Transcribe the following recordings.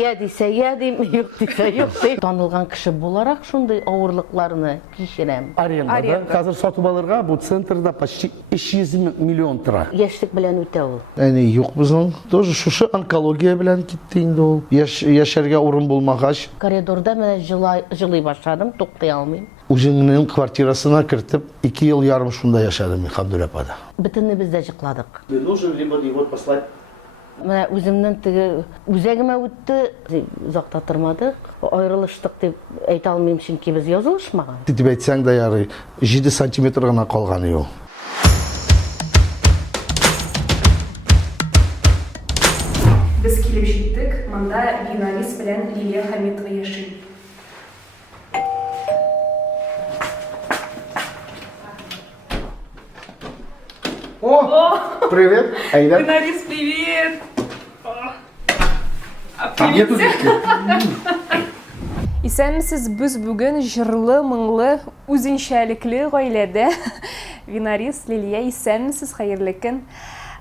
Я десе, я дейм, yok десе, yok дейм. Танылған кіші боларақ шундай ауырлықларыны кешірем. Арендада. Қазір сатып алырға бұл центрда почти 300 миллион тұра. Яшьлек белән үтә ул. Әне юк біздің. Тоже шушы онкология белән китте инде ул. Яшәргә урын булмагач. Коридорда менә жылый башладым, туктый алмыйм. Үзеңнең квартирасына кертеп 2 ел ярым шунда яшәдем мин Хабдулапада. Бөтенне без дә җыкладык. Нужно либо его послать. Менә үземнең теге үзәгемә үтте, озакта тормадык. Аерылыштык дип әйтә алмыйм, чөнки без язылышмаган. Дип әйтсәң дә ярый. 7 сантиметр гына калган ул. Biz килеп җиттек. Монда Винарис белән Лилия Хамитова яши. О! Привет. Айда. Винарис, привет! Исәнмесез, без бүген җырлы, моңлы, үзенчәлекле гаиләдә. Винарис, Лилия, исәнмесез, хәерле көн.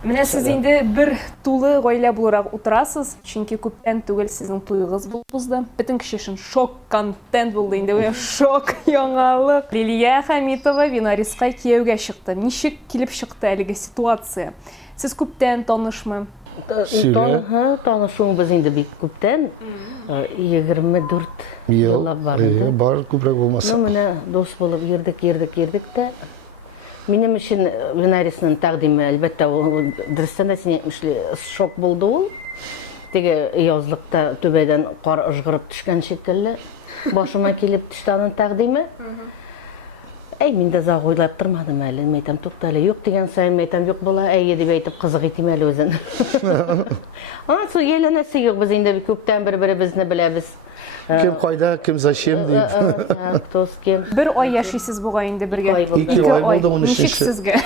Менә сез инде бер тулы гаилә буларак утырасыз, чөнки күптән түгел сезнең туйыгыз булды. Бөтен кеше өчен шок контент булды инде, шок яңалык. Лилия Хамитова Винариска кияүгә чыкты. Ничек килеп чыкты әлеге ситуация? Сез күптән танышмы? Танышуыбыз инде бик күптән. 24 еллар бар инде. Бар күбрәк булмаса. Менә дус булып йөрдек тә. Минем өчен Винарисның тәкъдиме әлбәттә дөрестән дә шок булды ул. Теге язлыкта түбәдән кар ыжгырып төшкән шикелле. Башыма килеп төште аның тәкъдиме. Мин дә зак уйлап тормадым әле. Мәйтәм туктале, юк дигән сайын мәйтәм юк була, дип әйтеп кызык итим әле үзен. Су яланасы юк, без инде күптән бер-беребезне беләбез. Кем кайда, кем зачем дип. Кто с кем. Бер ай яшисез буга инде бергә. 2 ай булды 13. Ничек сезгә?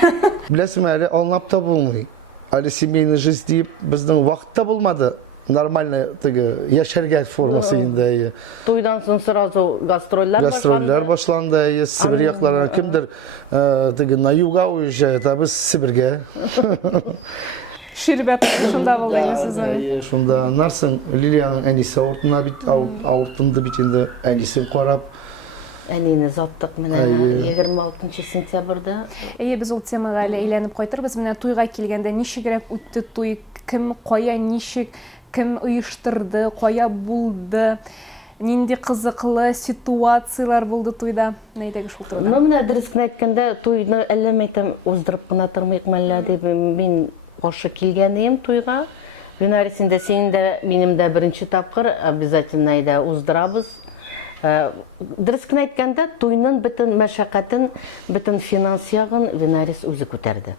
Беләсеңме, әле аңлап та булмый. Әле семейный жизнь дип безнең вакытта булмады. Нормально теге яшәргә формасы инде. Туйдан соң сразу гастрольләр башланды. Сибир якларына кемдер теге на юга уезжает, а без Сибиргә. Ширбәт шунда булды сезнең. Шунда нарсын Лилияның әнисе авыртына бит авыртынды бит инде әнисен карап. Әнине заттык менә 26 сентябрьдә. Без ул темага әле әйләнеп кайтырбыз. Менә туйга килгәндә ничегрәк үтте туй? Кем кая, ничек, кем оештырды, кая булды? Нинди кызыклы ситуациялар булды туйда? Нәйдәге шул турыда? Менә дөресен әйткәндә, туйны әллә мәйтәм уздырып кына тормыйк мәллә дип мин каршы килгәнем туйга. Винарисендә син дә, минем дә беренче тапкыр обязательно әйдә уздырабыз. Дөресен әйткәндә, туйның бөтен мәшәкатен, бөтен финанс ягын Винарис үзе күтәрде.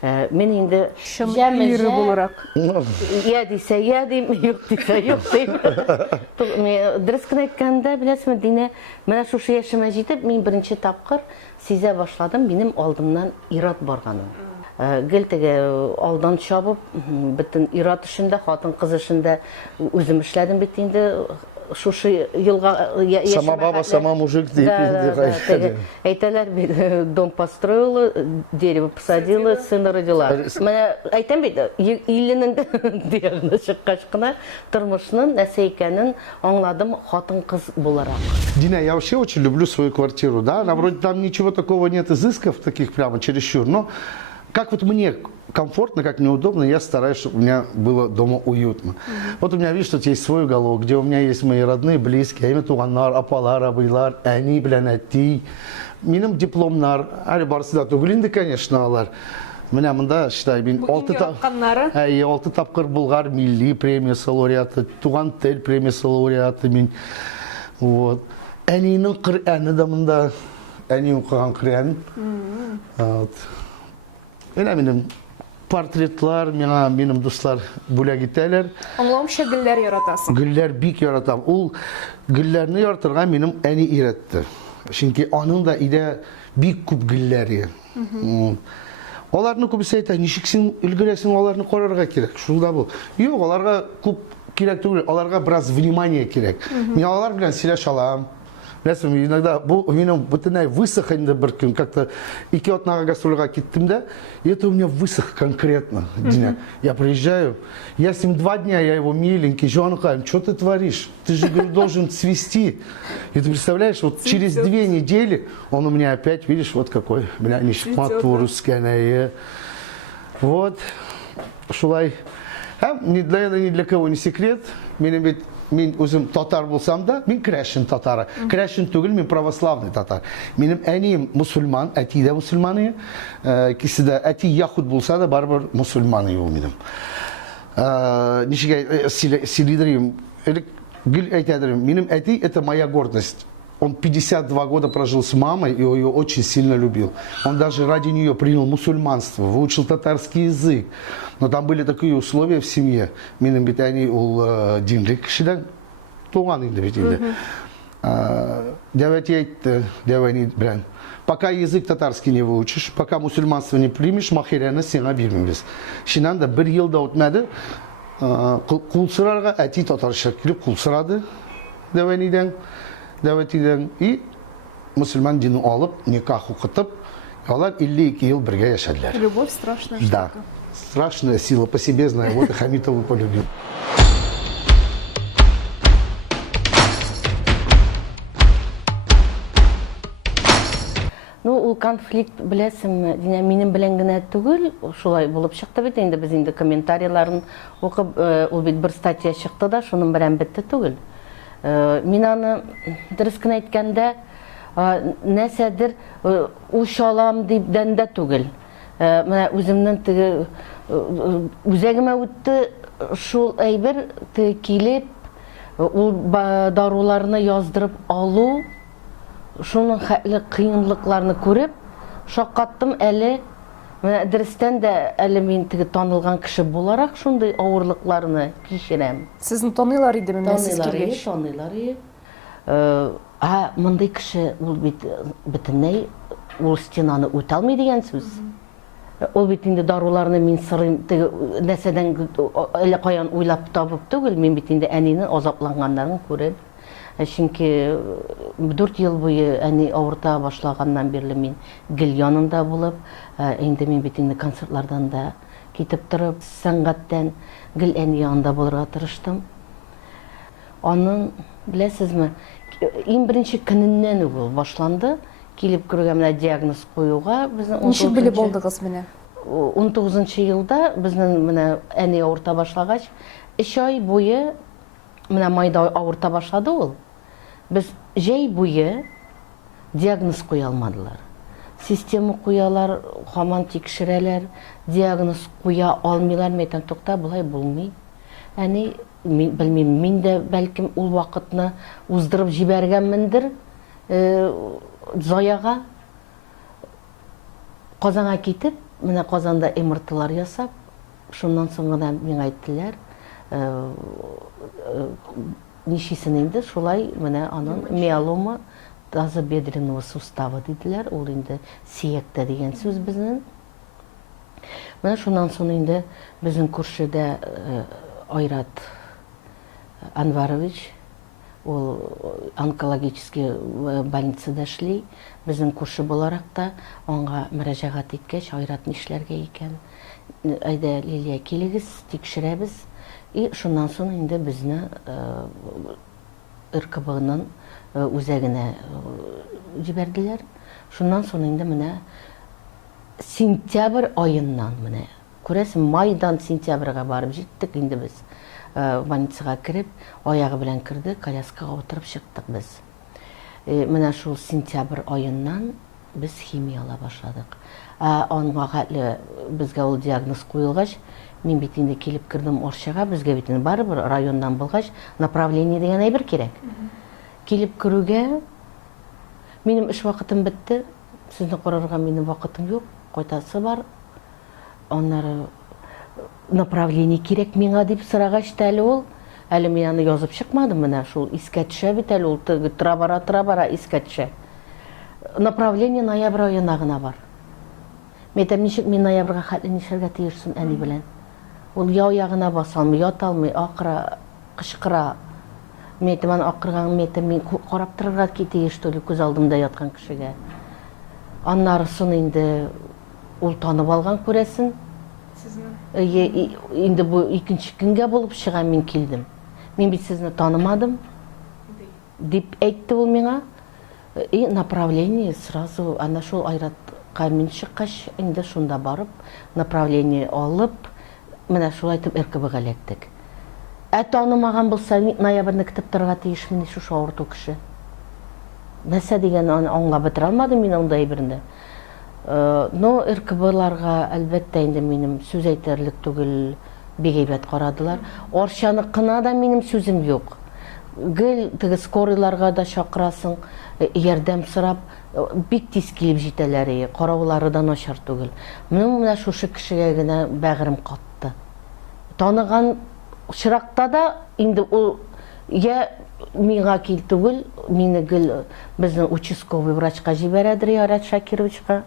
Мен инде җәмгыйре буларак. Я дисә, я дейм, юк дисә, юк дейм. Дөресен әйткәндә, беләсезме, Динә, менә шушы яшемә җитеп, мин беренче тапкыр сизә башладым, минем алдымнан ират барганын. Гел теге алдан чабып, бөтен ират эшендә, хатын-кыз эшендә үзем эшләдем бит инде. Шушы елга Сама баба, сама мужик дип инде. Әйтәләр, дом построила, дерево посадила, сына родила. Менә әйтәм бит, 50-нең диагноз чыккач кына тормышның нәрсә икәнен аңладым хатын-кыз буларак. Дина, я вообще очень люблю свою квартиру, да? Вроде там ничего такого нет изысков таких прямо чересчур, но как вот мне комфортно, как мне удобно, я стараюсь, чтобы у меня было дома уютно. Вот у меня, видишь, тут есть свой уголок, где у меня есть мои родные, близкие, әйме туганнар, апалар, абыйлар, әни белән әти, минем дипломнар, әле барысы да түгел инде, конечно, алар. Менә монда, считай, мин 6 тапкыр Болгар милли премиясы лауреаты, туган тел премиясы лауреаты мин. Вот. Әнинең Коръәне дә монда, әни укыган Коръән. Вот. Менә минем портретлар, минем дуслар бүләк итәләр. Аңлаумча гөлләр яратасың. Гөлләр бик яратам. Ул гөлләрне яратырга минем әни өйрәтте. Чөнки аның да өйдә бик күп гөлләре. Аларны күбесе әйтә, ничек син өлгерәсең, аларны карарга кирәк. Шулда бу. Юк, аларга күп кирәк түгел, аларга бераз внимание кирәк. Мин алар белән сөйләшә алам. Білесің, иногда бұл менің бүтінай высох енді бір күн, как-то екі отнаға гастрольға кеттім да, и это у меня высох конкретно. Я приезжаю, я с ним 2 дня, я его миленький, Жоан Хайм, что ты творишь? Ты же, говорю, должен цвести. И ты представляешь, вот через 2 недели он у меня опять, видишь, вот какой, бля, нишмату русская. Вот, шулай. Ни для кого не секрет. Мен өзім татар болсам да, мен крәшін татары. Крәшін түгіл, мен православный татар. Менің әнем мұсылман, әти де мұсылманы. Кесі де әти яхуд болса да, барбар мұсылманы ол менің. Нешеге селидірейім, гүл айтадырым. Менің әти – это моя гордость. Он 52 года прожил с мамой, и ее очень сильно любил. Он даже ради нее принял мусульманство, выучил татарский язык. Но там были такие условия в семье. Менің бит әне ол динлік кішіден туған енді бит енді. Дәвәти айтты, дәвәни білән. Пока язык татарский не выучишь, пока мусульманство не примешь, махиряны сеңа бермейміз. Шинан да 1 елда өтмәді, құл сұрарға әти татарша келіп құл сұрады дәвәниден. Дәвәтиден и мұсылман динін алып, никах оқытып, олар 52 ел бірге яшадылар. Любовь страшная штука. Да, страшная сила, по себе знаю, вот и Хамитову полюбил. Ну, ол конфликт, білесің, менің білен генә түгел, шулай болып шықты бит, енді біз енді комментарийларын оқып, ол бит бір статья шықты да, шуның бірән бітті түгел. Мен аны дұрыскін әйткәндә, нәсәдір ушалам деп дәндә түгел. Менә үземнең теге үзәгемә үтте шул әйбер килеп, ул даруларны яздырып алу, шуның хәтле кыйынлыкларны күреп, шаккаттым әле. Менә дөрестән дә әле мин теге танылган кеше буларак шундый авырлыкларны кичерәм. Сезне таныйлар иде менә сез килгәч. Таныйлар. Мондай кеше ул бит бөтенләй ул стенаны үтә алмый дигән сүз. Ул бит инде даруларны мин сырым, теге нәрсәдән әле каян уйлап табып түгел, мин бит инде әнинең азапланганнарын күреп. Чөнки 4 ел буе әни авырта башлаганнан бирле мин гел янында булып, инде мин бит инде концертлардан да китеп торып, сәнгатьтән гел әни янында булырга тырыштым. Аның, беләсезме, иң беренче көненнән үк башланды. Килеп күргән менә диагноз куюга безнең Ничек белеп алдыгыз менә? 19 елда безнең менә әни авырта башлагач, 3 ай буе менә майда авырта башлады ул. Без җәй буе диагноз куя алмадылар. Система куялар, һаман тикшерәләр, диагноз куя алмыйлар, мәйтәм тукта, булай булмый. Әни, мин белмим, мин дә бәлкем ул вакытны уздырып җибәргәнмендер, заяга. Казанга китеп, менә Казанда МРТлар ясап, шуннан соң гына миңа әйттеләр, нишисен инде шулай менә аның миелома тазобедренного сустава диделәр, ул инде сиектә дигән сүз безнең. Менә шуннан соң инде безнең күршедә Айрат Анварович, ул онкологический больницада эшли, безнең күрше буларак та аңа мөрәҗәгать иткәч, Айрат нишләргә икән? Әйдә, Лилия, килегез, тикшерәбез. И шуннан соң инде безне РКБның үзәгенә җибәрделәр. Шуннан соң инде менә сентябрь аеннан менә, күрәсең, майдан сентябрьгә барып җиттек инде без. Больницага кирип, аягы белән кирде, коляскага утырып чыктык без. Менә шул сентябрь аеннан без химияла башладык. Аңа хәтле безгә ул диагноз куелгач, мин бит инде килеп кирдем Орчага, безгә бит инде барыбер районнан булгач, направление дигән әйбер кирәк. Килеп кирүгә, минем эш вакытым бетте, сезне карарга минем вакытым юк, кайтасы бар. Аннары направление кирәк миңа дип сорагач та әле ул, әле мин аны язып чыкмадым, менә шул искә төшә бит әле ул, тора бара искә төшә. Направление ноябрь аена гына бар. Мәйтәм, ничек мин ноябрьгә хәтле нишләргә тиешсем әни белән? Ул яу ягына баса алмый, ята алмый, акыра, кычкыра. Метім аны ақырған метім мен қарап тұрырға кетейін, что ли, көз алдымда ятқан кішіге. Аннарысын енді ол танып алған көресін. Енді бұл екінші күнге болып шыға мен келдім. Мен бит сізні танымадым деп айтты ол меңа. И направление сразу, ана шол айратқа мен шыққаш, енді шунда барып, направление алып, мына шул айтып РКБ-ға лектік. Танымаған болса, ноябрьні кітіп тұрға тейіш мені шу ауырту кіші. Нәрсе деген оңға бітір алмадым мен ондай бірінде. Но РКБ-ларға әлбәтті енді менің сөз айтарлық түгіл бегейбет қарадылар. Оршаны қына да менің сөзім жоқ. Гіл тігі скорыйларға да шақырасың, ердем сұрап, бек тез келіп жетелері, қараулары да нашар түгіл. Мұны шушы кішіге гіне бәғірім қатты. Таныған шырақта да, енді ол, миға кел түгіл, мені гіл біздің участковый врачқа жіберәдір, Айрат Шакировичқа.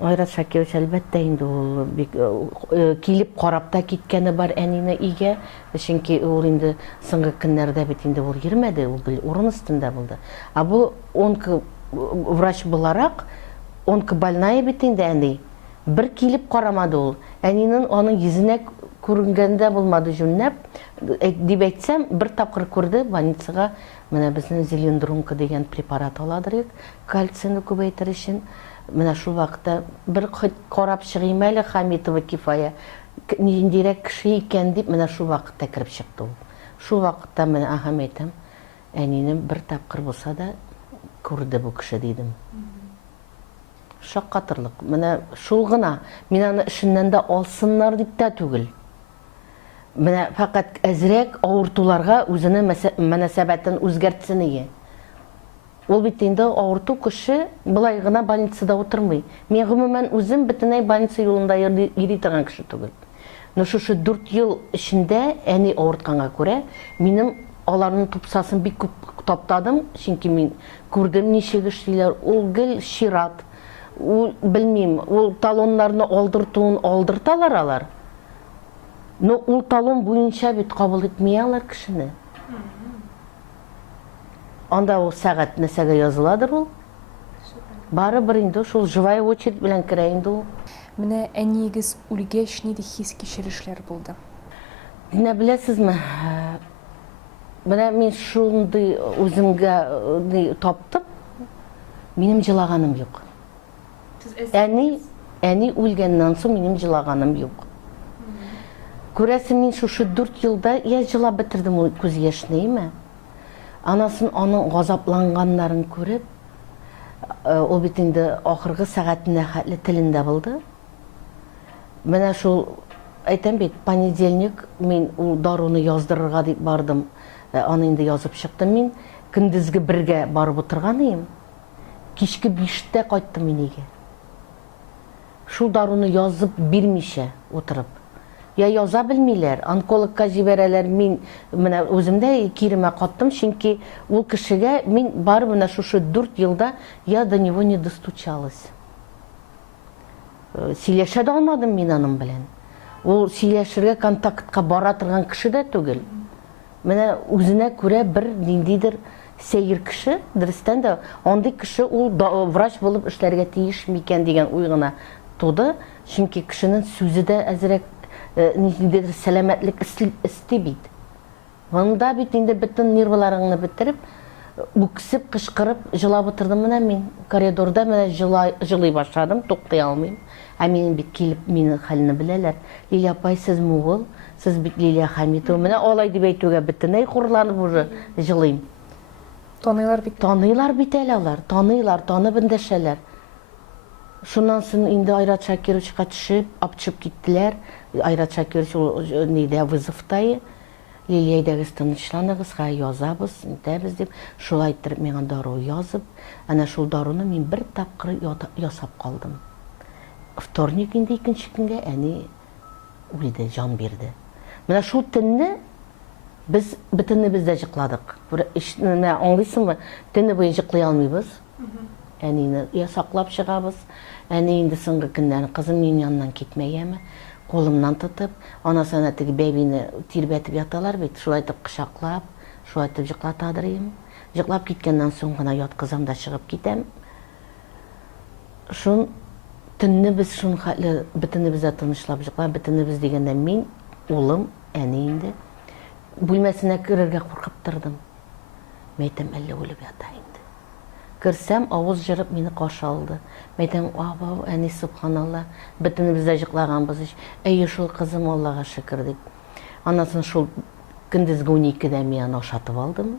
Айрат Шакирович әлбәтті енді ол келіп қарапта кеткені бар әнені иге. Шынки ол енді сыңғы күнлерді бет енді ол ермеді, ол орын үстінде болды. А бұл онкі врач боларақ, онкі больная бет енді әней. Бір келіп қарамады ол. Әненің оның езіне көрінгенде болмады жүннәп. Деп айтсам, бір тапқыр көрді больницаға, міне біздің зелендронка деген препарат аладырық, кальцияны көбейтір үшін. Мына шул вақытта бір қарап шығайым әлі Хамитова Кифая нендерек кіші екен деп, мына шул вақытта кіріп шықты ол. Шул вақытта мені ағам айтам, әненім бір тапқыр болса да көрді бұл кіші дейдім. Шақ қатырлық. Мына шул ғына, мен аны ішінен де алсынлар деп та түгіл. Мына фақат әзірек ауыртуларға өзінің мәнәсәбәтін өзгертсін ие. Ол бітінде ауырту кіші бұлай ғына больницада отырмай. Мен ғымымен өзім бітінай больница елында еретіған кіші түгіл. Но шушы 4 ел ішінде әне ауыртқанға көре, менің оларының тұпсасын бек көп таптадым, шынки мен көрдім неше кішілер, ол гіл шират, ол білмейм, ол талонларыны алдыртуын алдырталар алар. Но ол талон бойынша бет қабыл етмей алар кішіні. Анда ол сағат нәсәге yazıладыр ол. Бары бір енді, шол живая очередь білән кірәйінді ол. Менә әнегіз үлгәш неді хис кешірішлер болды? Діне білесіз ме? Менә мен шулынды өзімге таптып, менің жылағаным жоқ. Әне өлгеннен соң менің жылағаным жоқ. Көрәсі мен шушы 4 жылда жылап бітірдім ол көз ешінейме. Анасын оның ғазапланғанларын көріп, ол бетінде ақырғы сағатында хәтлі тілінде болды. Менә шул, айтам бет, понедельник мен ол даруны яздырырға деп бардым, аны енді yazып шықтым мен, күндізгі 1-ге барып отырған ем, кешкі 5-те қайттым менеге. Шул даруны yazып бермейше отырып. Я яза білмейлер, онкологқа жіберелер, мен өзімде керіме қаттым, шынки ол кішіге мен бар мына шушы 4 жылда я до него не достучалась. Сөйлеше де алмадым мен аным білен. Ол сөйлешерге контактқа бара тұрған кіші де түгіл. Міне өзіне көре бір нендейдір сейір кіші, дұрыстан да, ондай кіші ол врач болып ішлерге тейіш мекен деген ойғына туды, шынки кішінің сөзі де әзірек нендейдір сәлемәтлік істебейді. Ванда бит енді біттін нерваларыңны бітіріп, бүксіп, қышқырып, жылап отырдым мына мен. Коридорда мына жылай башладым, тоқтай алмайым. Менің бит келіп менің халіні білелер. Лилия апай, сіз мұғыл, сіз бит Лилия Хамитова. Мына олай деп айтуға біттін, құрланып уже жылайым. Танылар бит? Танылар бит әлі алар, танып індешелер. Шунан соң енді Айрат Шакировичқа түшіп, апчып кеттілер. Айрат Шакирович нейде вызовтайы. Лилияйдәгіз тынычланығыз, язабыз, дәбіз деп. Шул айттырып меңа дару язып. Әне шул даруны мен бір тапқыры ясап қалдым. Вторник енді екінші күнге әне өлді, жан берді. Мына шул түнні біз бітінні бізде жықладық. Аңлайсың ба, түнні бойын жықлай алмайбыз. Әнені ясақлап шығабыз. Әне енді сыңғы күнлерін қызым мен янынан кетмейемі. Қолымнан тұтып, анасына тігі бәбені тербетіп яталар бет, шул айтып қышақлап, Шу айтып жыклатадырым. Жыклап киткәннән соң гына яткызам да чыгып китәм. Шун төнне без шун хәтле бөтенебез дә тынычлап жыклап, бөтенебез дигәндә мин, улым, әни инде бүлмәсенә керергә куркып тордым. Мәйтәм, әллә үлеп ята инде. Керсәм, авыз җырып мине каршы алды. Мәйтәм, абау, әни, субханалла, бөтенебез дә жыклаганбыз. Әйе, шул кызым, Аллага шөкер дип. Аннан соң шул көндезге 12-дә мин аны ашатып алдым.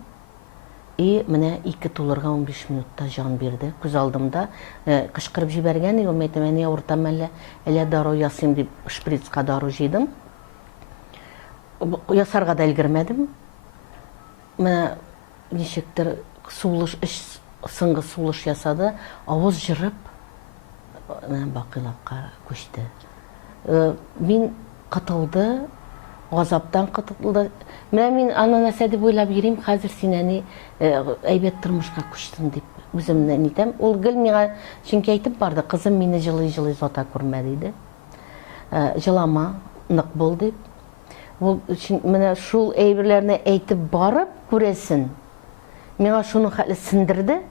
И менә 2 тулырга 15 минутта жан бирде. Күз алдымда кычкырып җибәргән идем. Мәйтәм, әни, авыртам әллә дару ясыйм дип шприцка дару җыйдым. Ясарга да өлгермәдем. Менә ничектер сулыш, соңгы сулыш ясады, авыз җырып, менә бакыйлыкка күчте. Мин кытылды, газаптан кытылды. Менә мин аны нәрсә дип уйлап йөрим, хәзер син әни әйбәт тормышка күчтең дип үземнән әйтәм. Ул гел миңа чөнки әйтеп барды, кызым мине җылый-җылый зата күрмә диде. Җылама, нык бул дип. Менә шул әйберләрне әйтеп барып күрәсен. Миңа шуны хәтле сендерде.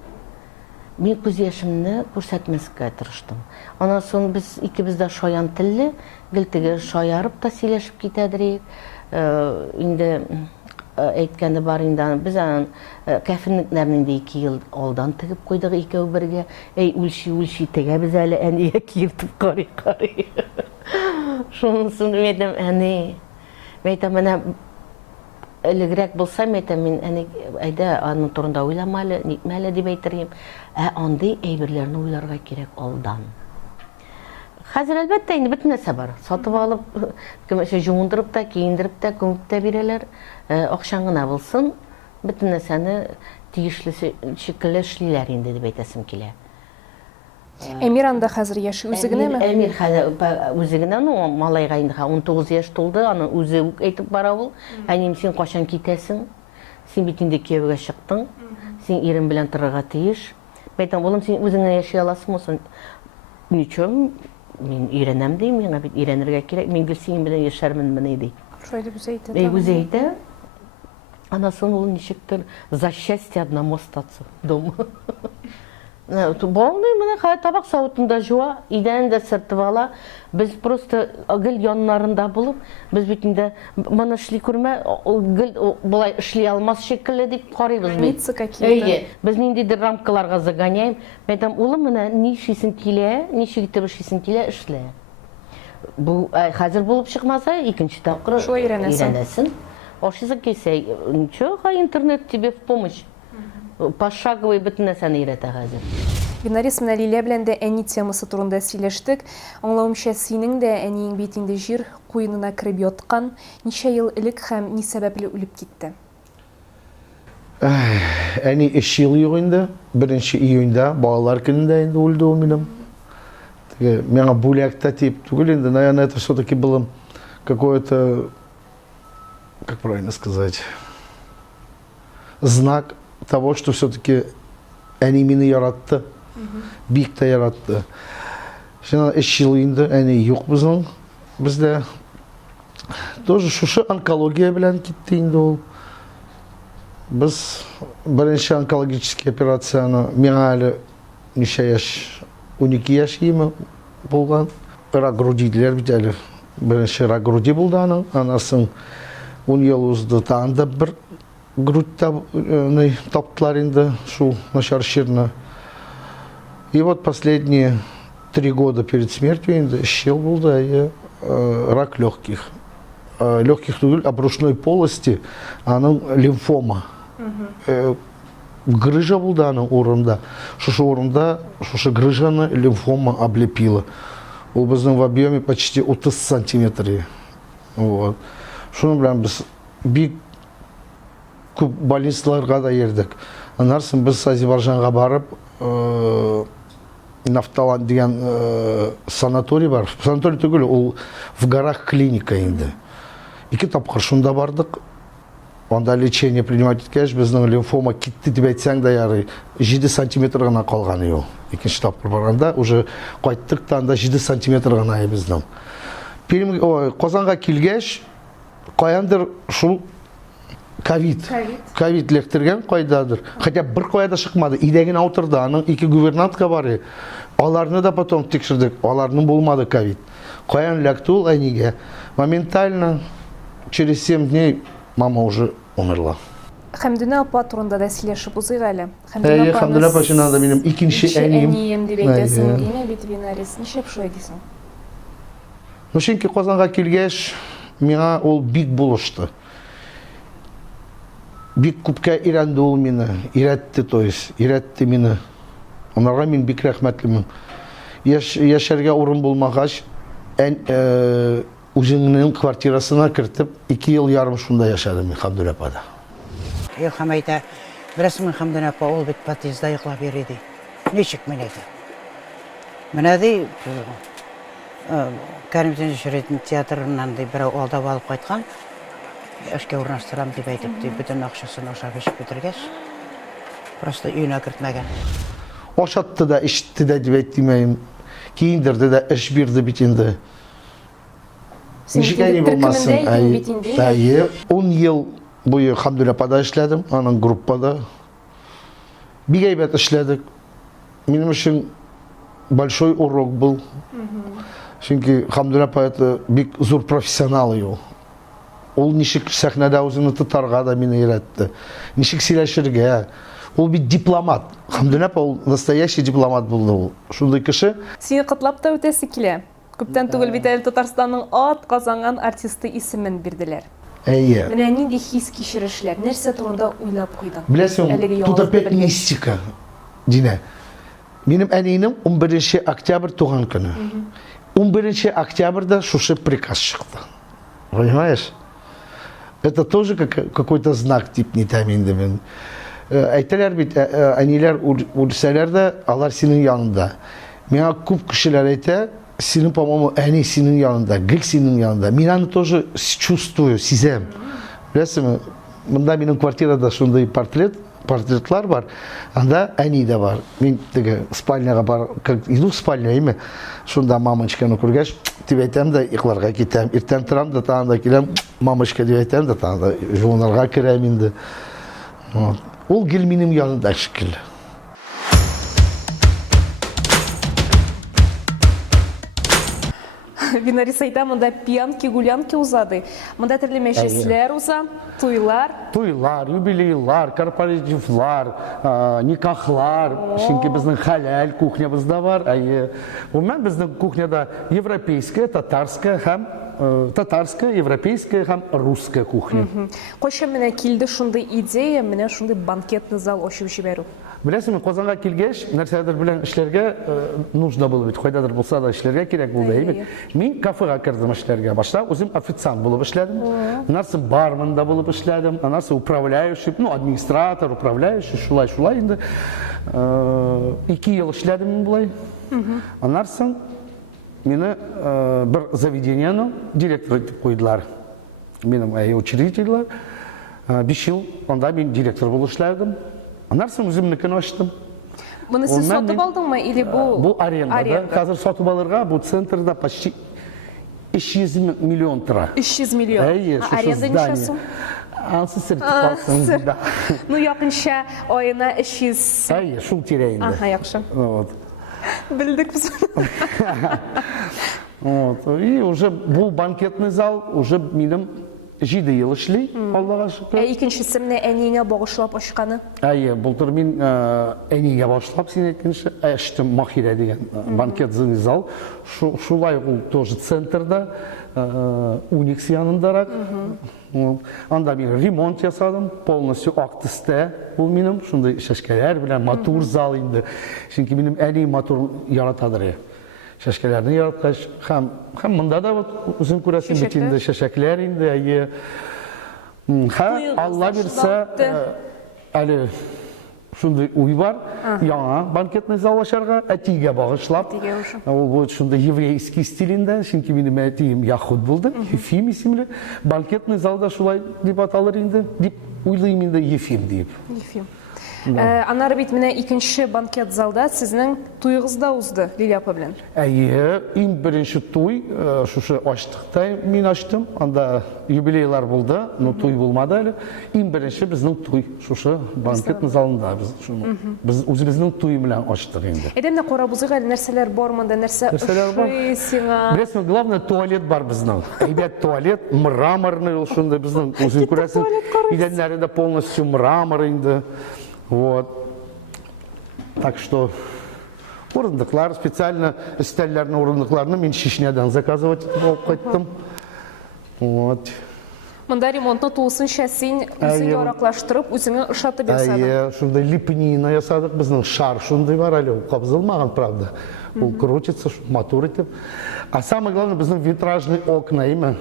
Мин күз яшымны күрсәтмәскә тырыштым. Аннан соң без икебез дә шаян телле, гел теге шаярып та сөйләшеп китәдерик. Инде әйткәнде бар инде, без аны кәфенлекләрне инде 2 ел алдан тегеп куйдык икәү бергә. Әй, үлчи тегәбез әле, әнигә киертеп карый. Шунысын мәйтәм, әни, мәйтәм, менә элегрәк булса, мәйтәм, мин әни, әйдә, аның турында уйлама әле, нитмә әле дип әйтергәм. Андый әйберләрне уйларга кирәк алдан. Хәзер әлбәттә инде бөтен нәрсә бар. Сатып алып, кемеше җуындырып та, киендереп тә, күмеп тә бирәләр. Акчаң гына булсын, бөтен нәрсәне тиешле шикелле эшлиләр инде дип әйтәсем килә. Әмир анда хәзер яши үзе генәме? Әмир хәзер үзе генә, малайга инде 19 яшь тулды, аны үзе үк әйтеп бара ул. Әним, син качан китәсең? Син бит инде кияүгә чыктың. Син ирен белән торырга тиеш. Мәйтәм, улым, син үзеңне яши аласыңмы? Ничего, мин өйрәнәм дим, миңа бит өйрәнергә кирәк. Мин гел синең белән яшәрменме ди. Шулай дип үзе әйтә. Үзе әйтә. Аннан соң ул ничектер за счастье одному остаться дома. Болмый, менә табак савытында жуа, идән дә сыртып ала. Без просто гел яннарында булып, без бит инде моны эшли күрмә, гел булай эшли алмас шикелле дип карыйбыз бит. Границы какие-то. Без ниндидер рамкаларга загоняем. Мәйтәм, улым, менә нишисең килә, ничек итеп эшлисең килә, эшлә. Бу хәзер булып чыкмаса, икенче тапкыр Шулай өйрәнәсең. Ашыйсың килсә, ничего, интернет тебе в помощь. Пошаговый бөтен нәрсәне өйрәтә хәзер. Винарис, менә Лилия белән дә әни темасы турында сөйләштек. Аңлавымча, синең дә әниең бит инде җир куенына кереп яткан. Ничә ел элек һәм ни сәбәпле үлеп китте? Әни 3 ел юк инде. 1 июньдә, балалар көнендә инде үлде ул минем. Миңа бүләктә тип түгел инде, наверное, это все-таки было какое-то, как правильно сказать, знак того, что все-таки әни мине яратты, бик тә яратты. Шуңа 3 ел инде әни юк бездә. Тоже шушы онкология белән китте инде ул. Без беренче онкологический операцияны миңа әле ничә яшь, 12 яшь име булган. Рак груди диләр бит әле. Беренче рак груди булды аның. Аннан 10 ел узды, тагын да бер грудьта таптылар инде шул начар чирне. И вот последние 3 года перед смертью инде щел булды, рак легких. Легких түгел, а брюшной полости, аның лимфома. Грыжа булды аның урында. Шушы урында, шушы грыжаны лимфома облепила. Ул безнең в объеме почти 30 сантиметры. Вот. Шуның белән без бик күп больницаларга да йөрдек. Аннан соң без Азербайҗанга барып, Нафталан дигән санаторий бар. Санаторий түгел, ул в горах клиника инде. 2 тапкыр шунда бардык. Анда лечение принимать иткәч, безнең лимфома китте дип әйтсәң дә ярый. 7 сантиметр гына калган ул. 2нче тапкыр барганда уже кайттык та, анда 7 сантиметр гына безнең. Казанга килгәч, каяндыр шул Ковид лектерген қойдадыр. Хотя бір қойда шықмады. Идеген аутырды. Аның екі гувернантка бары. Оларны да потом текшірдік. Оларның болмады ковид. Қоян лектул әниге. Моментально через 7 дней мама уже умерла. Хәмдүнә апа турында да сөйләшеп узыйк әле. Хәмдүнә апа шунда минем икенче әнием. Әнием дип әйтәсең. Димә бит Винарис. Нишләп шулай дисең? Ну, чөнки Казанга килгәч, миңа ул бик булышты. Бик күпкә өйрәнде ул мине, өйрәтте, то есть, өйрәтте мине. Онарга мин бик рәхмәтлемен. Яшәргә урын булмагач, үзеңнең квартирасына кертеп, 2 ел ярым шунда яшәдем мин Хәмдүнә апада. Илһам әйтә, беләсеңме, Хәмдүнә апа, ул бит подъездда йоклап йөри ди. Ничек мен әйтә? Менә ди, Кәрим Тинчурин театрынан ди берәү алдап алып кайткан. Эшкә урнаштырам дип әйтеп, ди, бөтен акчасын ашап эчеп бетергәч, просто өенә кертмәгән. Ашатты да, ишетте дә дип әйтмәйм. Киендерде дә, эш бирде бит инде. Ничек әни булмасын? 10 ел буе Хәмдүнә апада эшләдем, аның группада. Бик әйбәт эшләдек. Минем өчен большой урок был. Чөнки Хәмдүнә апа это бик зур профессионал ул. Ул ничек сәхнәдә үзен тотарга да мине өйрәтте. Ничек сөйләшергә. Ул бит дипломат. Хәмдүнә апа ул настоящий дипломат булды ул. Шундый кеше. Сине котлап та үтәсе килә. Күптән түгел бит әле Татарстанның ат казанган артисты исемен бирделәр. Әйе. Менә нинди хис кичерешләр, нәрсә турында уйлап куйдың? Беләсең, тут опять мистика. Динә. Минем әнием 11 октябрь туган көне. 11 октябрьда шушы приказ чыкты. Понимаешь? Это тоже какой-то знак тип не тәминде мен. Әйтәләр бит, әниләр үлсәләр дә, алар синең янында. Миңа күп кешеләр әйтә, синең, по-моему, әни синең янында, гел синең янында. Мин аны тоже чувствую, сизәм. Беләсеңме, монда минем квартирада шундый портретлар бар, анда әни дә бар. Мин теге спальняга бар, как иду в спальню, име, шунда мамочканы күргәч, дип әйтәм дә йокларга китәм. Иртән торам да тагын да киләм, мамочка дип әйтәм дә тагын да жуынырга керәм инде. Ул гел минем янында шикелле. Винарис әйтә, монда пьянки-гулянки узады. Монда төрле мәҗлесләр уза, туйлар. Туйлар, юбилейлар, корпоративлар, никахлар, чөнки безнең хәләл кухнябызда бар. Гомумән безнең кухняда европейская, татарская һәм европейская һәм русская кухня. Кайчан менә килде шундый идея, менә шундый банкетный зал ачып җибәрү? Беләсеңме, Казанга килгәч, нәрсәдер белән эшләргә нужно булды бит. Кайдадыр булса да эшләргә кирәк булды, әйе. Мин кафега кирдем эшләргә. Башта үзем официант булып эшләдем. Аннан бармен да булып эшләдем. Аннан управляющий, администратор, управляющий, шулай инде. 2 ел эшләдем булай. Аннан мине бер заведениеның директоры итеп куйдылар. Минем учредительләр. 5 ел анда мин директор булып эшләдем. Аннан үземнекен ачтым. Моны сез сатып алдыңмы или бу? Бу аренда. Хәзер сатып алырга бу центрда почти 300 миллион тора. 300 миллион. Аренда ничә сум? Ансы сертификатын да. Ну якынча айына 300. Әйе, шул тирәинде. Аха, яхшы. Вот. Белдек без. Вот. И уже бу банкетный зал уже минем 7 ел эшли, Аллага шөкер. Икенчесе менә әниеңә багышлап ачканы. Әйе, былтыр мин әнигә башлап син әйткәнчә, эштем Махира дигән банкетный зал. Шулай ул тоже центрда, Уникс янындарак. Анда мин ремонт ясадым, полностью актысты ул минем, шундай шәшкәләр белән матур зал инде. Чөнки минем әни матур яратадыр. Шәшкәләрне яраткач, һәм монда да үзең күрәсең бит инде шәшәкләр инде, әйе. Алла бирсә, әле шундай уй бар, яңа банкетный зал ачарга, әтигә багышлап. Ул бу шундай еврейский стилендә, чөнки минем әтием яһуд булды, Ефим исемле. Банкетный залда шулай дип аталыр инде, дип уйлыйм инде, Ефим дип. Ефим. Анары бит менә икенче банкет залда сезнең туйыгыз да узды Лилия апа белән. Әйе, иң беренче туй, шушы ачтыкта мин ачтым. Анда юбилейлар булды, но туй булмады әле. Иң беренче безнең туй шушы банкет залында без үзебезнең туй белән ачтык инде. Әдәмне карабызга нәрсәләр бар монда, нәрсә Нәрсәләр бар? ошый сиңа? Білесің, главное туалет бар біздің. Әйбәт туалет, мраморный ул шунда біздің. Өзің күрәсің, идәннәре дә полностью мрамор инде. Вот. Так что урындыклар специально өстәлләрне урындыкларны мин Чечнядан заказывать алып кайттым. Вот. Монда ремонтны тулысынча син үзең яраклаштырып, үзеңә ошатып ясадың. Әйе, шундай лепнина ясадык безнең шар шундай бар әле, ул кабызылмаган, правда. Ул крутится, мотор итеп. А самое главное, безнең витражный окна име.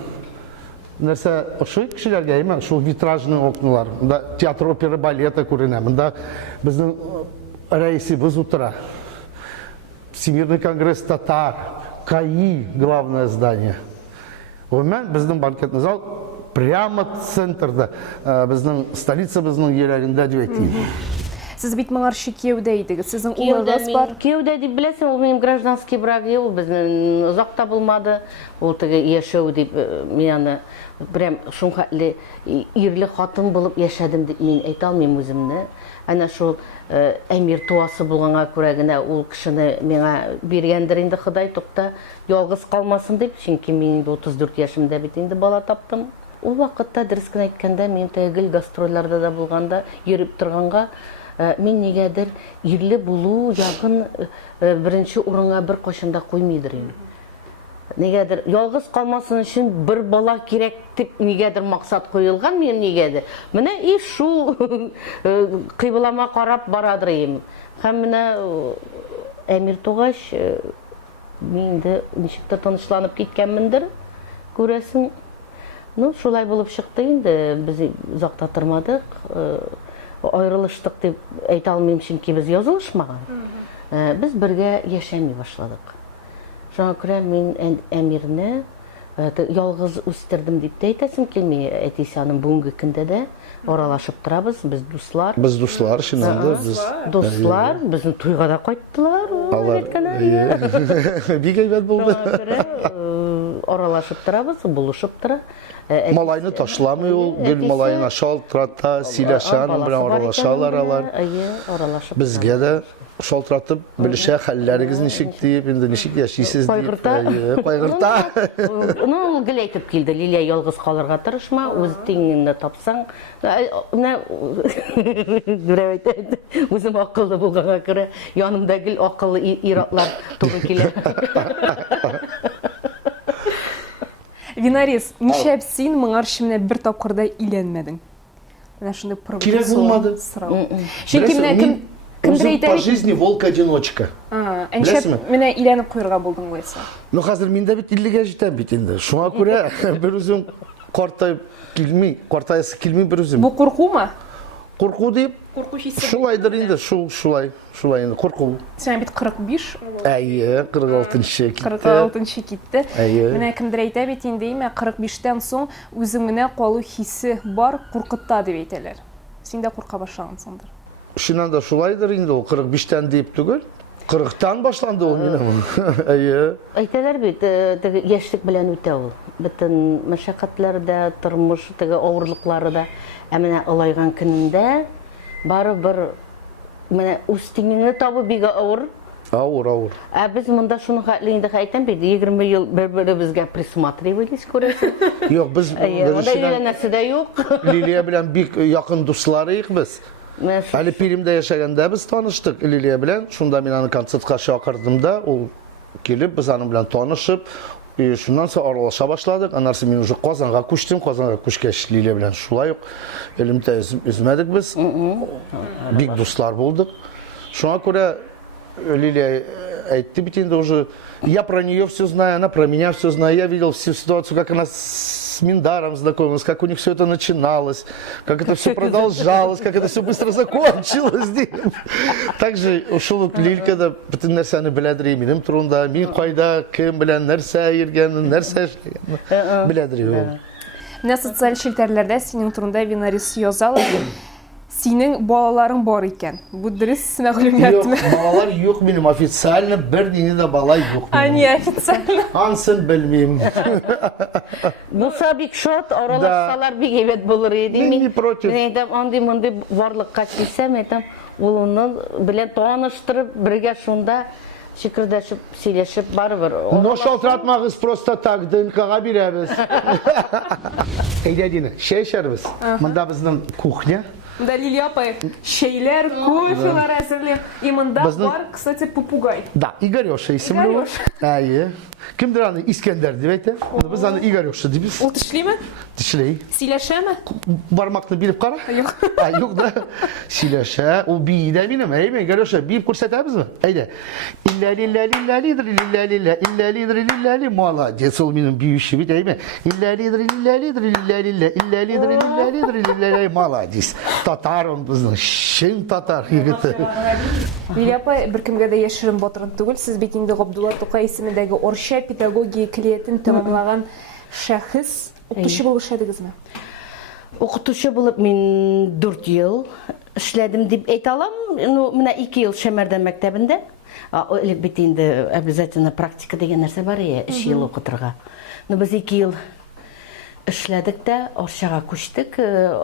Нәрсә ошый кешеләргә име, шул витражный окналар. Монда театр, опера, балета күренә. Монда безнең рәисебез утыра. Всемирный конгресс татар, КАИ, главное здание. Умен безнең банкетный зал прямо центрда, безнең столица безнең yerlərində дип әйтим. Сез бит моңарчы кияүдә идегез. Сезнең улыгыз бар. Кияүдә дип беләсең, ул минем гражданский брак, ул безнең озакта булмады. Ул теге яшәү дип мин аны прям шул хәтле ирле хатын булып яшәдем дип мин әйтә алмыйм үземне. Әнә шул әмир туасы булганга күрә генә ул кешене миңа биргәндер инде Ходай, тукта, ялгыз калмасын дип, чөнки мин 34 яшымда бит инде бала таптым. Ул вакытта дөрескә әйткәндә, мин тәгел гастрольләрдә дә булганда, йөреп торганга, мин нигәдер ирле булу ягын беренче урынга бер кашында куймыйдыр инде. Нигәдер ялгыз калмасын өчен бер бала кирәк дип нигәдер максат куелган мен нигәдер. Менә и шу кыйблама карап барадыр им. Һәм менә Әмир тугач мин инде ничектер танышланып киткәнмендер. Күрәсең, ну шулай булып чыкты инде. Без узакта тормадык. Аерылыштык дип әйтә алмыйм, чөнки без язылышмаган. Без бергә яшәми башладык. Шуңа күрә мин Әмирне ялгыз үстердем дип әйтәсем килми. Әтисәнең бүгенге көндә дә аралашып торабыз, без дуслар. Без дуслар, чыннан без Дуслар, безнең туйга да кайттылар. Бик әйбәт булды. Аралашып торабыз, булышып тора. Малайны ташламый ул, гел малайына шалтырата, сөйләшән, ул белән аралашалар алар. Безгә дә шалтыратып, белешә хәлләрегез ничек дип, инде ничек яшисез дип. Кайгырта. Ну, гел әйтеп килде, Лилия, ялгыз калырга тырышма, үз тиңеңне тапсаң. Менә дөрә әйтә, үзем акыллы булганга күрә, янымда гел акыллы иратлар туры килә. Винарис, ничәп син моңарчы менә бер тапкырда иләнмәдең? Менә шундый Кирәк булмады. Чөнки менә кемдер әйтә по жизни волк-одиночка. Әнчәп менә иләнеп куярга булдың буйса. Ну хәзер мин дә бит 50-гә җитәм бит инде. Шуңа күрә бер үзем картайып килми, картайсы килми бер үзем. Бу куркумы? Курку дип, Курку хисе. шулайдыр инде, шулай инде, курку. Сен бит 45. Әйе, 46-нчы китте. 46-нчы китте. Әйе. Менә кемдер әйтә бит инде, 45-тән соң үзең менә калу хисе бар, куркытта дип әйтәләр. Син дә курка башлагансыңдыр. Шуннан да шулайдыр инде, ул 45-тән дип түгел. 40-тан башланды ул минем. Әйе. Әйтәләр бит, теге яшьлек белән үтә ул. Бөтен мәшәкатьләр дә, тормыш, теге авырлыклары да. Ә менә олайган көнендә барыбер менә үз тиңеңне табу бик авыр. Авыр. Ә без монда шуны хәтле инде әйтәм бит, 20 ел бер-беребезгә присматривались, күрәсең. Юк, без беренчедән дә юк. Лилия белән бик якын дусларыйк без. Әле Пермдә яшәгәндә без таныштык Лилия белән. Шунда мин аны концертка чакырдым да, ул килеп, без аның белән танышып, шуннан соң аралаша башладык. Аннары мин уже Казанга күчтем, Казанга күчкәч Лилия белән шулай ук элемтә үзмәдек без. Бик дуслар булдык. Шуңа күрә Лилия әйтте бит инде уже, я про нее все знаю, она про меня все знает. Я видел всю ситуацию, как она с Миндаром знакомилась, как у них все это начиналось, как это все продолжалось, как это все быстро закончилось. Также ушел Лилька да bütün нәрсәне беләдер минем турында, мин кайда, кем белән нәрсә йөргәнен, нәрсә эшләгәнен беләдер ул. Менә социаль челтәрләрдә синең турында Винарис язалар. Синең балаларың бар икән. Бу дөрес мәгълүматмы? Yok, balalar yok benim. Ofitsialno bir tane de bala yok benim. Ани официально. Ansın bilmeyeyim. Булса бик шат, аралашсалар бик әйбәт булыр иде. Мен не против. Мен әйтәм, андый-мондый барлыкка килсәм, әйтәм, ул уны белән таныштырып, бергә шунда шикердәшеп, сөйләшеп барыбер. Но шалтыратмагыз просто так, ДНКга бирәбез. Әйдә шәй эчәрбез. Монда безнең кухня. Да, Лилия апай, шәйләр, кофелар әзерләп. И монда бар, кстати, попугай. Да, Игорёша исемле. Игорёша. Әйе. Кемдер аны Искәндәр дип әйтә. Без аны Игорёша дибез. Ул тешлеме? Тешлей. Сөйләшәме? Бармакны биреп кара. Юк. Юк да. Сөйләшә. Ул бийдә минем. Әйме, Игорёша, биеп күрсәтәбезме? Әйдә. Иллали иллали иллали иллали иллали молодец, ул минем биюче бит, әйме. Иллали иллали иллали иллали молодец. Татар он безнең, шин татар егете. Лилия апай, беркемгә дә яшерен батырын түгел. Сез бит инде Габдулла Тукай исемендәге Орча педагогия клиентын тәмамлаган шәхес. Укытучы булып эшләдегезме? Укытучы булып мин 4 ел эшләдем дип әйтә алам. Ну, менә 2 ел Шәмәрдә мәктәбендә. Элек бит инде обязательно практика дигән нәрсә бар я, 3 ел укытырга. Ну, без 2 ел эшләдек тә, Орчага күчтек.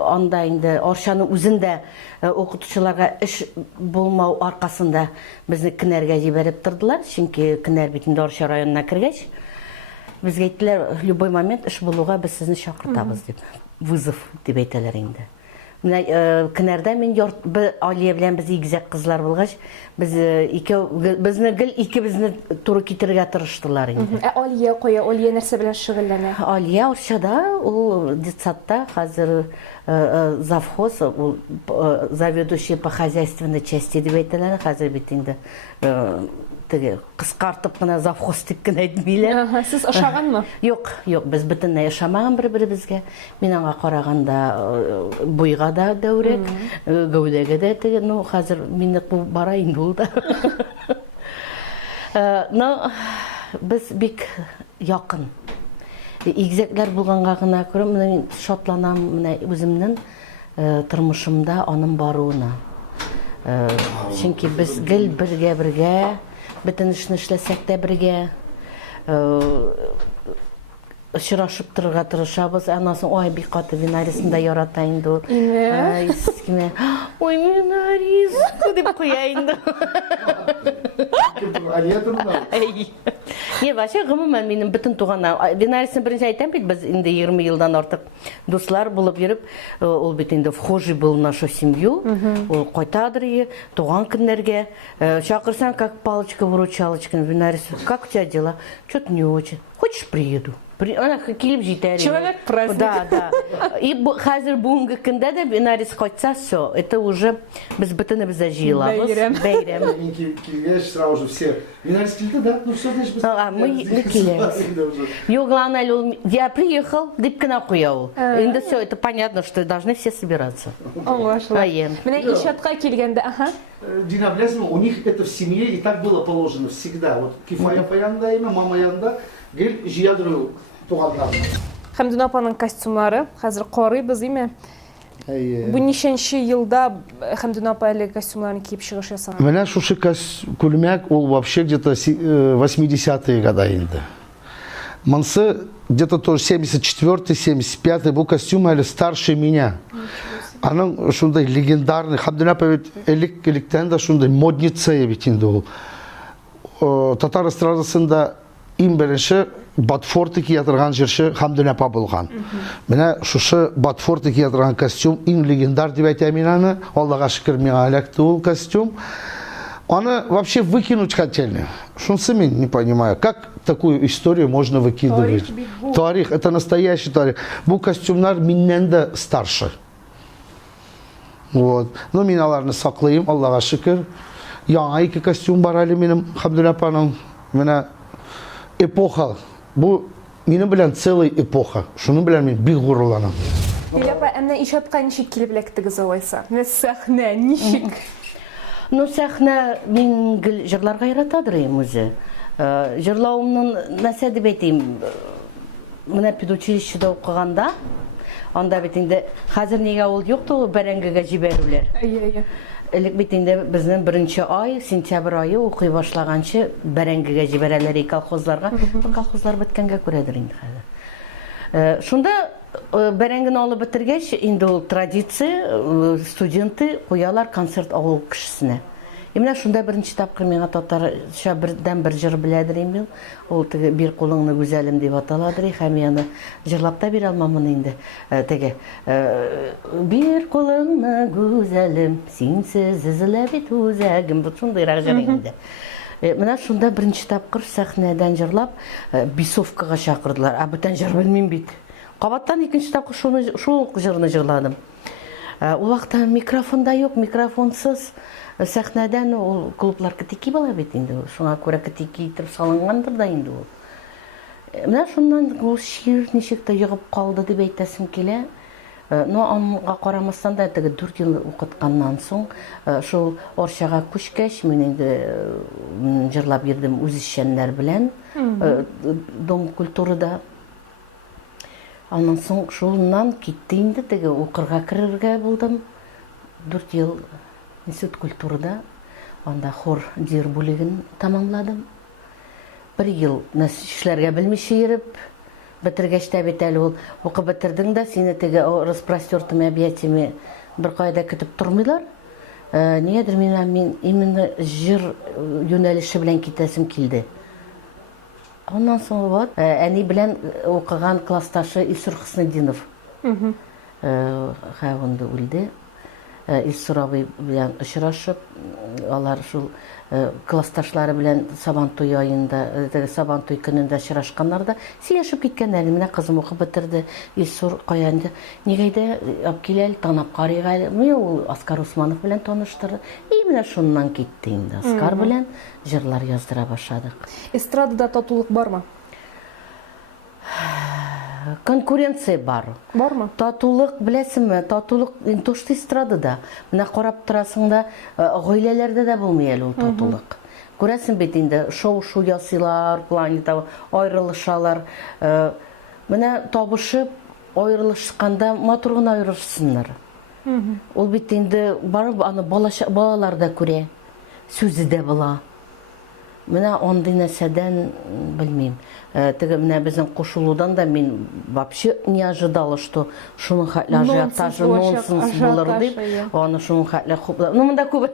Анда инде Орчаның үзендә укытучыларга эш булмау аркасында безне Кенәргә җибәреп тордылар. Чөнки Кенәр бит инде Орча районына кергәч, безгә әйттеләр, любой момент эш булуга без сезне чакыртабыз дип. Вызов дип әйтәләр инде. Менә Кенәрдә мин Алия белән без игезәк кызлар булгач, без безне гел икебезне туры китерергә тырыштылар инде. Алия кая? Алия нәрсә белән шөгыльләнә? Алия Орчада, ул детсадта хәзер завхоз, ул заведующий по хозяйственной части дип әйтәләр. Хәзер бит инде теге кыскартып кына завхоз дип кенә әйтмиләр. Сез ашаганмы? Юк, без бөтенләй ашамаган бер-беребезгә. Мин аңа караганда буйга да дәүрәк, гәүдәгә дә теге, ну хәзер мине бара инде ул да. Но без бик якын. Игезәкләр булганга гына күрә, менә шатланам, менә үземнең тормышымда аның баруына. Чөнки без гел бергә бөтен эшне эшләсәк тә бергә очрашып торырга тырышабыз. Анасын, ой, бик каты Винарисны да ярата инде ул. Ой, Винарис, дип куя инде. Не, вообще, гомумән минем бөтен туганнар. Винарисны беренче әйтәм бит, без инде 20 елдан артык дуслар булып йөреп, ул бит инде вхожий был в нашу семью. Ул кайтадыр, туган көннәргә чакырсаң, как палочка-выручалочка, Винарис, как у тебя дела? Что-то не очень. Хочешь, приеду? Она килеп җитәр. Человек-праздник. Да. И хәзер бүгенге көндә дә Винарис кайтса, все, это уже без бөтенебез дә җыелабыз. Бәйрәм. Килгәч сразу же все. Винарис килде, да? Ну все, значит, мы киләбез. Юк, главное, я приехал, дип кенә куя ул. Инде все, это понятно, что должны все собираться. Аңлашыла. Менә иҗатка килгәндә, Дина, білесің, у них это в семье и так было положено всегда. Вот Кифая паянда имя, мама янда, гел жиядыру туғанларына. Хәмдүн апаның костюмлары, хәзер карыйбыз, име? Бу ничәнче елда Хәмдүн апа әле костюмларын киеп чыгыш ясаган? Менә шушы күлмәк ул вообще где-то 80-е года инде. Монсы где-то тоже 74-75, бу костюм әле старше меня. Аның шундай легендарный, Хәмдүн апа бит электән дә шундай модница бит инде ул. Татар эстрадасында иң беренче Батфорты кия торган җырчы Хәмдүн апа булган. Менә шушы Батфорты кия торган костюм иң легендар дип әйтәм мин аны. Аллага шөкер, миңа эләкте ул костюм. Аны вообще выкинуть хотели. Шунсы мен не понимаю, как такую историю можно выкидывать. Тарих, это настоящий тарих. Бу костюмнар миннән дә старше. Вот. Но мин аларны саклыйм, Аллага шөкер. Яңа 2 костюм бар әле минем Хәмдүн апаның. Менә эпоха. Бу минем белән целый эпоха. Шуның белән мин бик горурланам. Апа, әнә иҗатка ничек килеп эләктегез алайса? Менә сәхнә ничек? Ну, сәхнә мин гел җырларга яратадыр үзе. Җырлавымның нәрсә дип әйтим, менә педучилищеда укыганда, Анда бит инде хәзер нигә ул юк та ул бәрәңгегә җибәрүләр. Элек бит инде безнең 1 ай, сентябрь айы укый башлаганчы бәрәңгегә җибәрәләр колхозларга. Колхозлар беткәнгә күрәдер инде хәзер. Шунда бәрәңгене алып бетергәч, инде ул традиция, студенты куялар концерт авыл кешесенә. Менә шунда беренче тапкыр миңа татарча бер җыр беләдер инде. Ул теге бир кулыңны гүзәлем дип аталадыр, һәм яны җырлап та бирә алмамын инде. Теге бир кулыңны гүзәлем, синсез изелә бит үзәгем, бу шундыйрак җыр инде. Менә шунда беренче тапкыр сәхнәдән җырлап, бисовкага чакырдылар. Бүтән җыр белмим бит. Кабаттан икенче тапкыр шул җырны җырладым. Ул вакытта микрофон да юк, микрофонсыз сәхнәдән ул клублар китики була бит инде. Шуңа күрә китики итеп салынгандыр да инде ул. Менә шуннан ул шигырь ничек тә ягып калды дип әйтәсем килә. Но анга карамастан да теге 4 ел укытканнан соң шул Орчага күчкәч мин инде җырлап йөрдем үз ишәннәр белән дом культурада. Аннан соң шулнан китте инде теге укырга керергә булдым. 4 ел институт культурада, анда хор дир бүлеген тамамладым. 1 ел эшләргә белмичә йөреп, бетергәч тә бит әле ул укып бетердең дә, сине теге распростертым объятиями бер кайда көтеп тормыйлар. Нигәдер мин именно җыр юнәлеше белән китәсем килде. Ondan sonra var, әни белән укыган классташы Исур Хөснетдинов. Хәвенде үлде. Исур абый белән очрашып, алар шул классташлары белән Сабантуй айында, Сабантуй көнендә очрашканнар да, сөйләшеп киткәннәр. Менә кызым укып бетерде. Исур каянда, нигәдә апкиләл танап карыйга. Мен ул Оскар Усманов белән таныштырды. Менә шуннан китте инде. Оскар белән җырлар яздыра башладык. Эстрадада татулык бармы? Конкуренция бар. Бармы? Татулык беләсеңме? Татулык интошты эстрадада. Менә карап торасың да, гаиләләрдә дә булмый әле ул татулык. Күрәсең бит инде шоу ясыйлар, планета аерылышалар. Менә табышып аерылышканда матур гына аерылышсыннар. Ул бит инде барып аны балалар да күрә. Сүзе дә була. Менә андый нәрсәдән белмим. Теге менә безнең кушылудан да мин вообще не ожидала, что шуның хәтле ажиотажы нонсенс булыр дип. Аны шуның хәтле күп. Ну монда күп.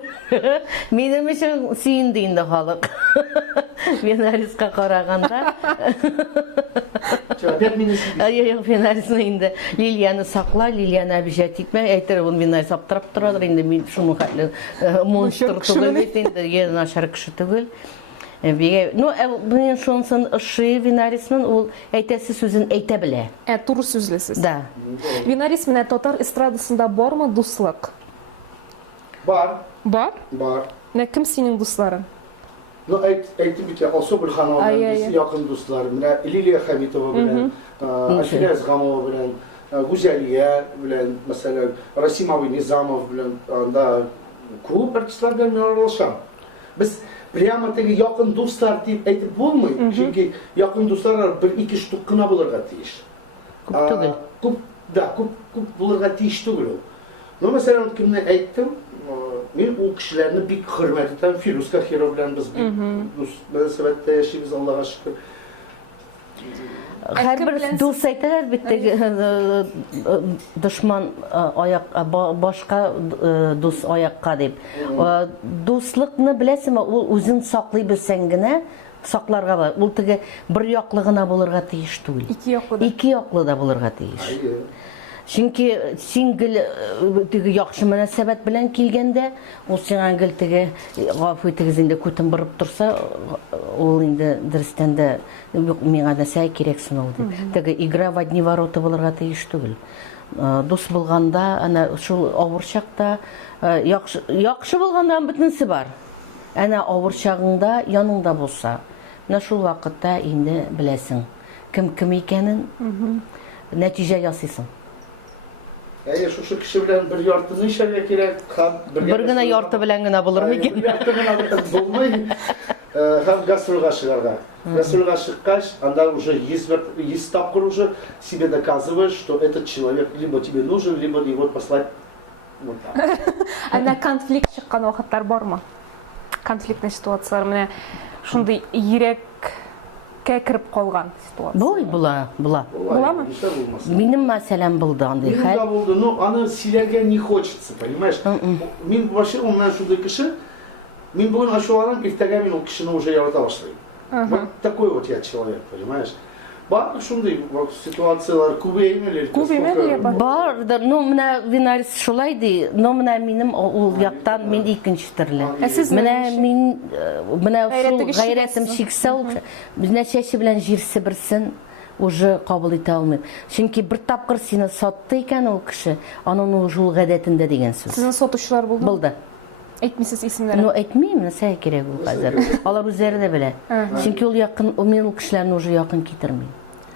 Минем өчен сөенде инде халык. Финалистка караганда. Финалистны инде Лилияны сакла, Лилияны обижать итмә. Әйтер ул мине саптырып торадыр инде мин шуның хәтле монстр түгел бит инде, я начар кеше түгел. Ну, мен шонсын шы Винарисның ул әйтәсе сүзен әйтә белә. Туры сүзлесез. Да. Винарис менә татар эстрадасында бармы дуслык? Бар. Бар? Бар. Менә кем синең дусларың? Ну, әйтеп бит, Алсобыр ханым белән якын дуслар, менә Лилия Хәмитова белән, Ашира Азгамова белән, Гүзәлия белән, мәсәлән, Расим абый Низамов белән, анда күп артистлар белән аралашам. Без прямо теге якын дуслар дип әйтеп булмый, чөнки якын дуслар 1-2 штук кына булырга тиеш. Күп түгел. Күп булырга тиеш түгел. Ну, мәсәлән, кемне әйттем, мин ул кешеләрне бик хөрмәт итәм. Фирус Кахиров белән без мөнәсәбәттә яшибез, Аллага шөкер. Һәрбер дус әйтәләр бит дошман башка дус аякка дип. Дуслыкны беләсеңме, ул үзен саклый белсәң генә сакларга бар. Ул теге бер яклы гына булырга тиеш түгел. Ике яклы да булырга тиеш. Чөнки син гел теге яхшы мөнәсәбәт белән килгәндә, ул сиңа гел теге гафу итегез инде күтен борып торса, ул инде дөрестән дә миңа да сәй кирәксен ул дип. Теге игра в одни ворота булырга тиеш түгел. Дус булганда, ана шул авыр чакта яхшы булганда бөтенсе бар. Ана авыр чагыңда яныңда булса, менә шул вакытта инде беләсең кем икәнен, нәтиҗә ясыйсың. Шушы кеше белән бер яртыны эшләргә кирәк, һәм бер генә ярты белән генә булырмы икән? Ярты гына булмый. гастрольға шығарға. Гастрольға шыққаш, анда уже есть тапқыр уже себе доказываешь, что этот человек либо тебе нужен, либо его послать вот так. Ана конфликт шыққан уақыттар бар ма? Конфликтный ситуациялар, міне шундай йөрәккә кіріп қалған ситуация. Бой була. Була ма? Ништа булмасын. Минем мәсәләм булды андай Минем да хәл. булды, но аны сөйләргә не хочется, понимаешь? Мин вообще у меня шундай кеше, мин бүген ачуланам, иртәгә мин ул кешене уже ярата башлыйм. Вот такой вот я человек, понимаешь? Барлык шундай ситуациялар күбәймелер. Бар, да, ну менә Винарис шулай ди, но менә минем ул яктан мин икенче төрле. Сез Менә мин менә шул Гайрәтегез гайрәтем чиксез. чиксә ул менә чәче белән җирсе берсен уже кабул итә алмыйм. Чөнки бер тапкыр сине сатты икән ул кеше, аның ул шул гадәтендә дигән сүз. Сезнең сатучылар булды? Булды. Әйтмисез исемнәрен. Ну әйтмим, нәрсә кирәк ул хәзер. Алар үзләре дә белә. Чөнки ул якын, мин ул кешеләрне уже якын китермим.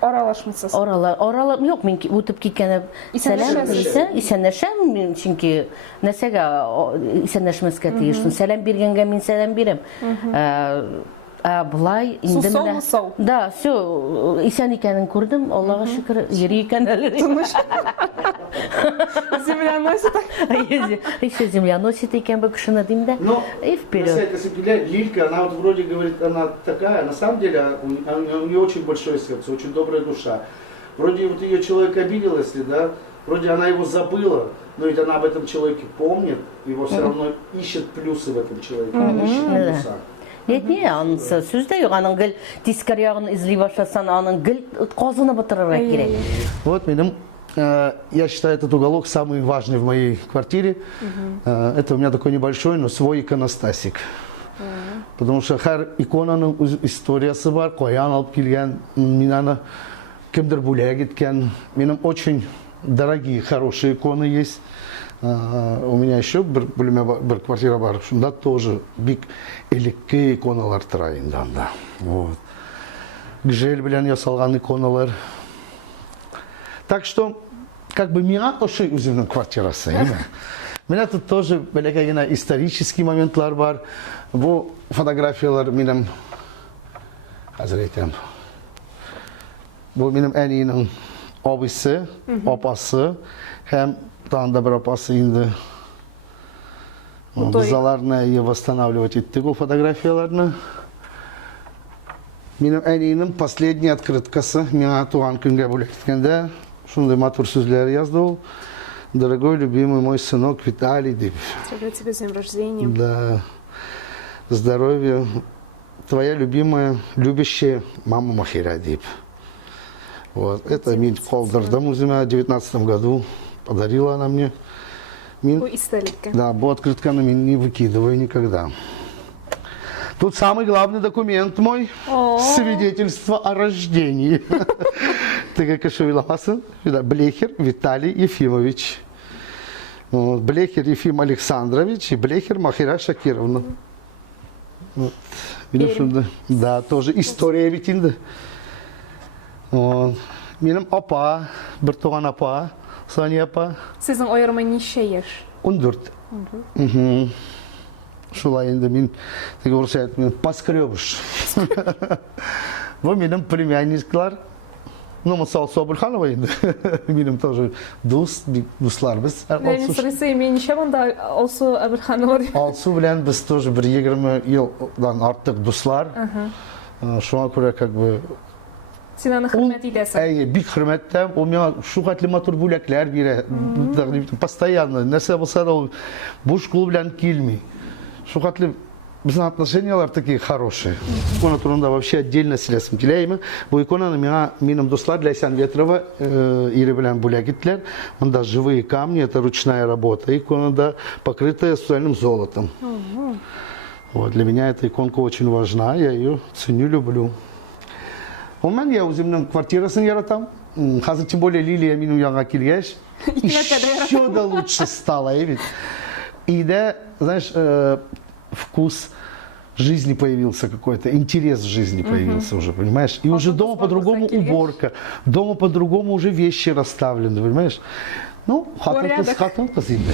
Аралашмыйсыз. Аралар, юк, мин үтеп киткәндә Исәнләшәсез. исәнләшәм, мин чөнки нәрсәгә исәнләшмәскә тиешмен. Сәлам биргәнгә мин сәлам бирәм. Булай инде менә. Сау. Да, всё, исән икәнен күрдем, Аллага шөкер, йөри икән әле. Земля носит. Еще земля носит икән бу кешене дим дә. Но, И вперед. Касается Сапиля, Лилька, она вот вроде говорит, она такая, на самом деле у нее очень большое сердце, очень добрая душа. Вроде вот ее человек обидел, если, да, вроде она его забыла, но ведь она об этом человеке помнит, его все равно ищет плюсы в этом человеке, ищет плюса. Нет, аның сүз дә юк, аның гел тискәр ягын изли башласан, аның гел казыны бутырырга кирәк. Вот, я считаю этот уголок самый важный в моей квартире. Это у меня такой небольшой, но свой иконостасик. Потому что һәр иконаның үз историясы бар, каян алып килгән, мин аны кемдер бүләк иткән. Минем очень дорогие, хорошие иконы есть. У меня еще бір квартира бар, шунда тоже бик элекке иконалар тора инде анда. Вот. Гжель белән ясалган иконалар. Так что, как бы миңа ошый үземнең квартирасы, әйме? Менә тут тоже бәләкәй генә исторический моментлар бар. Бу фотографиялар минем, хәзер әйтәм. Бу минем әниенең абыйсы, апасы һәм тагында бер апасы инде. Без аларны восстанавливать иттек ул фотографияларны. Минем әниенең последняя открыткасы миңа туган көнгә бүләк иткәндә шундай матур сүзләр язды ул. Дорогой, любимый мой сынок Виталий дип. Тебе с днем рождения. Да. Здоровья. Твоя любимая, любящая мама Махира дип. Вот. Это мин калдырдым үземә в 19 году. Подарила она мне. Бу истәлеккә. Да, бу открытканы мин не выкидываю никогда. Тут самый главный документ мой. Свидетельство о рождении. Ты как еще виламасын? Блехер Виталий Ефимович. Вот. Блехер Ефим Александрович и Блехер Махира Шакировна. Вот. Да, тоже история ведь инде. Вот. Минем апа, бер туган апа, Соня апа. Сезнең аерма ничә яшь? 14. Шулай инде мин, теге урысча әйтмәм, поскребыш. Бу минем племянниклар. Ну, Мусал Соболханова инде. Минем тоже дусларбыз. Мен сорыйсы мен ничә монда Алсу Абелханова. Алсу белән без тоже бер 20 елдан артык дуслар. Шуңа күрә как бы Син аны хөрмәт итәсең. Әйе, бик хөрмәттәм. Ул миңа шугатлы матур бүләкләр бирә. Постоянно. Нәрсә булса да ул буш кул белән килми. Шугатлы безнең отношениялар такие хорошие. Икона турында вообще отдельно сөйләсем килә име. Бу иконаны миңа минем дуслар Ләйсән Ветрова ире белән бүләк иттеләр. Монда живые камни, это ручная работа. Икона покрытая специальным золотом. Вот, для меня эта иконка очень важна, я ее ценю, люблю. Оннан я үземнең квартирасын яратам. Хәзер тем более Лилия минем янга килгәч, еще да лучше стало, ведь. И да, знаешь, вкус жизни появился какой-то, интерес в жизни появился уже, понимаешь? И уже дома по-другому уборка, дома по-другому уже вещи расставлены, понимаешь? Ну, хатынкыз инде.